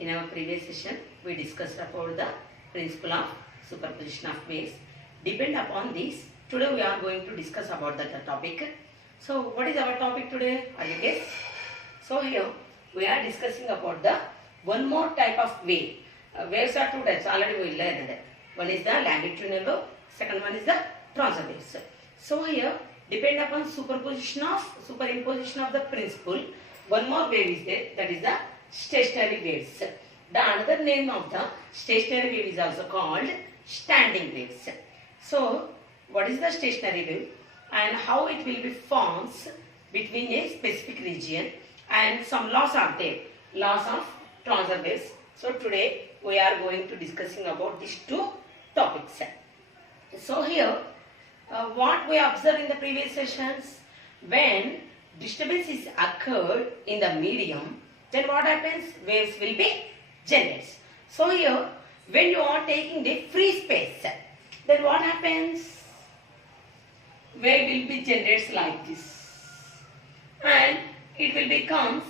In our previous session, we discussed about the principle of superposition of waves. Depend upon this, today we are going to discuss about that topic. So, what is our topic today? Are you guess? So, here we are discussing about the one more type of wave. Waves are two types. Already we learned that. One is the longitudinal wave. Second one is the transverse waves. So, here depend upon superimposition of the principle. One more wave is there. That is the stationary waves. The another name of the stationary wave is also called standing waves. So, what is the stationary wave and how it will be forms between a specific region, and some laws are there, laws of transverse waves. So, today we are going to discussing about these two topics. So, here what we observed in the previous sessions, when disturbance is occurred in the medium, then what happens? Waves will be generated. So here, when you are taking the free space, then what happens? Wave will be generated like this, and it will becomes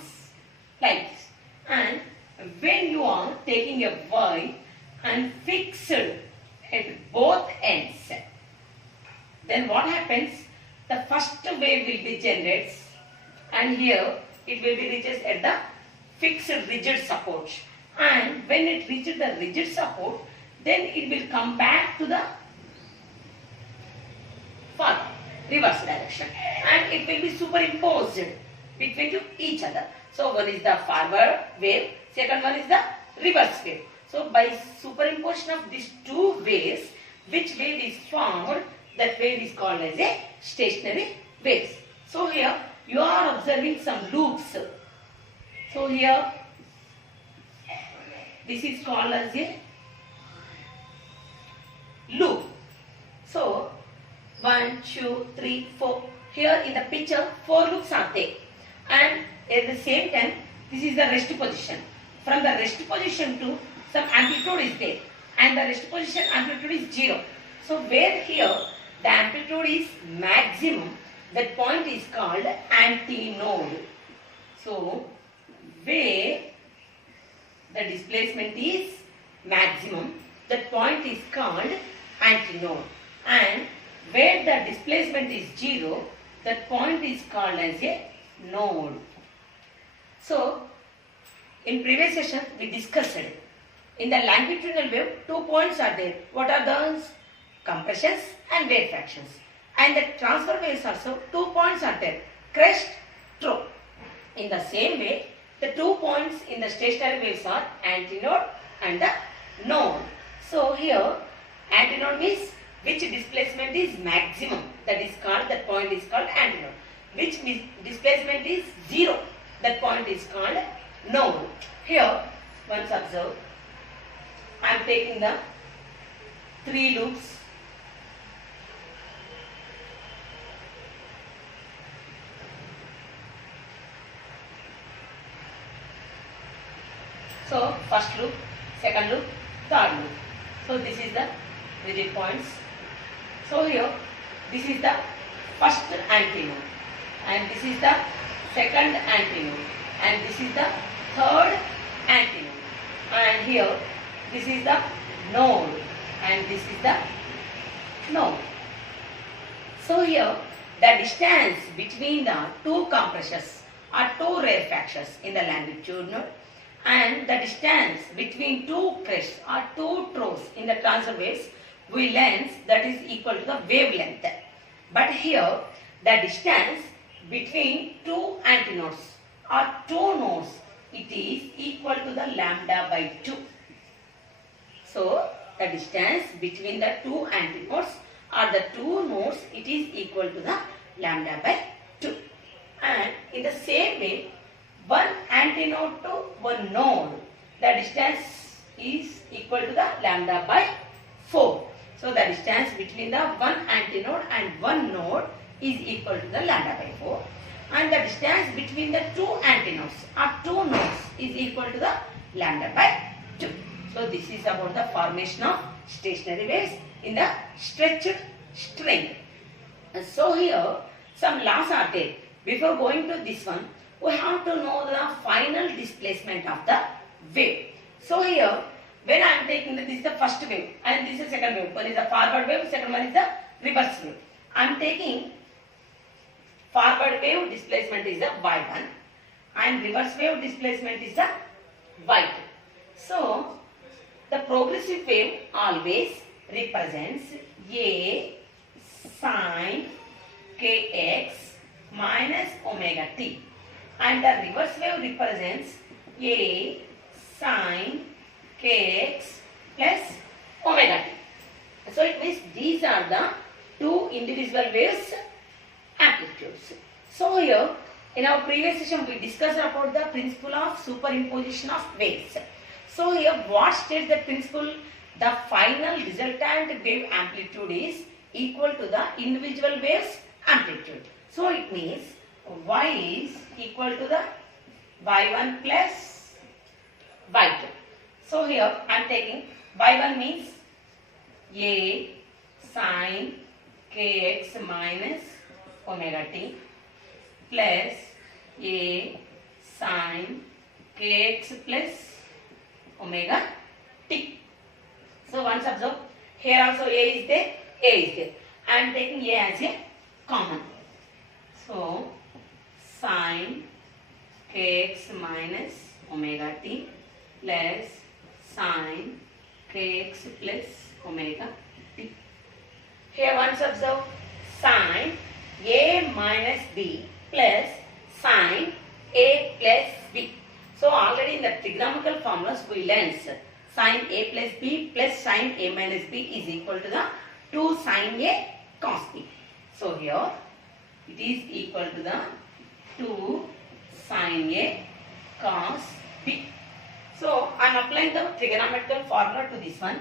like this. And when you are taking a wire and fixed at both ends, then what happens? The first wave will be generated, and here it will be reaches at the fixed rigid support, and when it reaches the rigid support, then it will come back to the forward reverse direction, and it will be superimposed between each other. So one is the forward wave, second one is the reverse wave. So by superimposition of these two waves, which wave is formed, that wave is called as a stationary waves. So here you are observing some loops. So here this is called as a loop. So 1, 2, 3, 4. Here in the picture 4 loops are there, and at the same time this is the rest position. From the rest position to some amplitude is there, and the rest position amplitude is 0. So where here the amplitude is maximum, that point is called antinode. So where the displacement is maximum, that point is called antinode, and where the displacement is 0, that point is called as a node. So in previous session we discussed it. In the longitudinal wave, 2 points are there. What are those? Compressions and wave fractions. And the transverse waves also 2 points are there, crest, trough. In the same way, the 2 points in the stationary waves are antinode and the node. So here antinode means which displacement is maximum, that is called, that point is called antinode. Which displacement is 0, that point is called node. Here once observe, I am taking the 3 loops. So first loop, second loop, third loop. So this is the rigid points. So here this is the first antinode, and this is the second antinode, and this is the third antinode, and here this is the node, and this is the node. So here the distance between the two compressions are 2 rarefactors in the longitudinal, and the distance between 2 crests or 2 troughs in the transverse waves we learned that is equal to the wavelength. But here the distance between 2 antinodes or 2 nodes, it is equal to the lambda by 2. So the distance between the 2 antinodes or the 2 nodes, it is equal to the lambda by 2. And in the same way, one antinode to one node, the distance is equal to the lambda by 4. So the distance between the one antinode and one node is equal to the lambda by 4, and the distance between the 2 antinodes or 2 nodes is equal to the lambda by 2. So this is about the formation of stationary waves in the stretched string. So here some laws are there. Before going to this one, we have to know the final displacement of the wave. So here, when I am taking this is the first wave and this is second wave. One is the forward wave, second one is the reverse wave. I am taking forward wave displacement is the y1 and reverse wave displacement is the y2. So the progressive wave always represents a sine kx minus omega t and the reverse wave represents a sine kx plus omega t. So it means these are the two individual waves amplitudes. So here in our previous session we discussed about the principle of superimposition of waves. So here what states the principle? The final resultant wave amplitude is equal to the individual waves amplitude. So it means y is equal to the y1 plus y2. So here I am taking y1 means a sine kx minus omega t plus a sine kx plus omega t. So once observe, here also a is there, I am taking a as a common. So sine kx minus omega t plus sine kx plus omega t. Here once observe, sine a minus b plus sine a plus b. So already in the trigonometrical formulas we learned sine a plus b plus sine a minus b is equal to the 2 sine a cos b. So here it is equal to the 2 sine a cos b. So I am applying the trigonometrical formula to this one.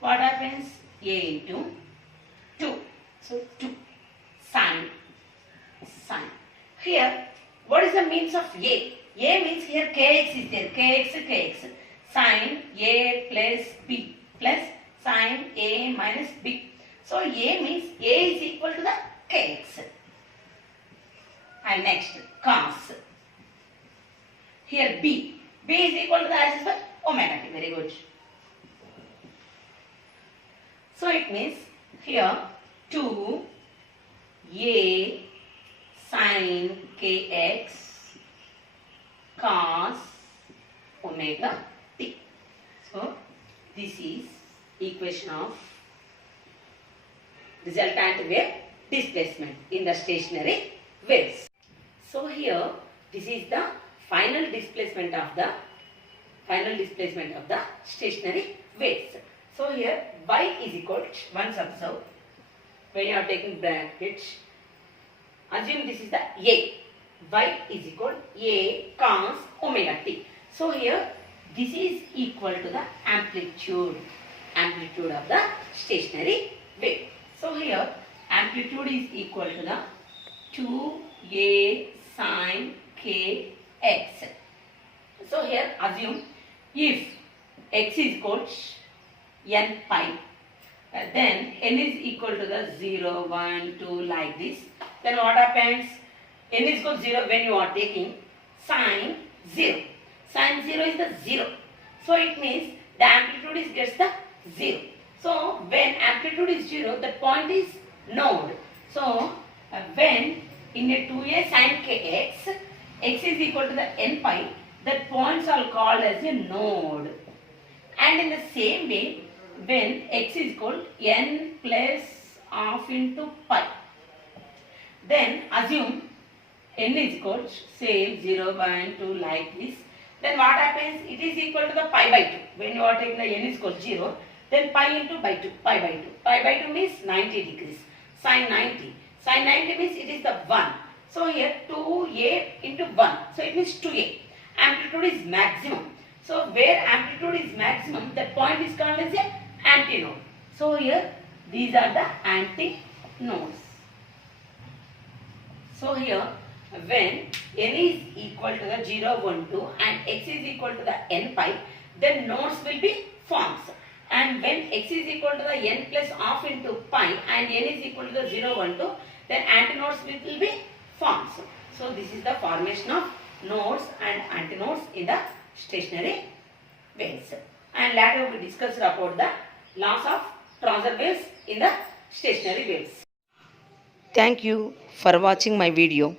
What happens? A into 2. So 2 sine. Here what is the means of a? A means here kx is there. Kx. Sine a plus b plus sine a minus b. So a means a is equal to the kx. And next cos. Here b. B is equal to the as is omega t. Very good. So it means here 2 a sine kx cos omega t. So this is equation of resultant wave displacement in the stationary waves. So here this is the final displacement of the stationary waves. So here y is equal to, once observe, when you are taking brackets, assume this is the a. Y is equal to a cos omega t. So here this is equal to the amplitude of the stationary wave. So here amplitude is equal to the 2a sine kx. So here assume if x is equal to n pi, then n is equal to the 0, 1, 2 like this. Then what happens? N is equal to 0 when you are taking sine 0. Sine 0 is the 0. So it means the amplitude is gets the 0. So when amplitude is 0, the point is node. So when in a 2a sine kx, x is equal to the n pi, that points are called as a node. And in the same way, when x is equal to n plus half into pi, then assume n is equal to say 0, 1, 2 like this. Then what happens? It is equal to the pi by 2. When you are taking the n is equal to 0, then pi into by 2, pi by 2. Pi by 2 means 90 degrees. Sine 90. Sine 90 means it is the 1. So here 2a into 1. So it means 2a. Amplitude is maximum. So where amplitude is maximum, that point is called as a antinode. So here these are the antinodes. So here when n is equal to the 0, 1, 2 and x is equal to the n pi, then nodes will be formed. And when x is equal to the n plus half into pi and n is equal to the 0, 1, 2, then antinodes will be formed. So this is the formation of nodes and antinodes in the stationary waves. And later we discussed about the laws of transfer waves in the stationary waves. Thank you for watching my video.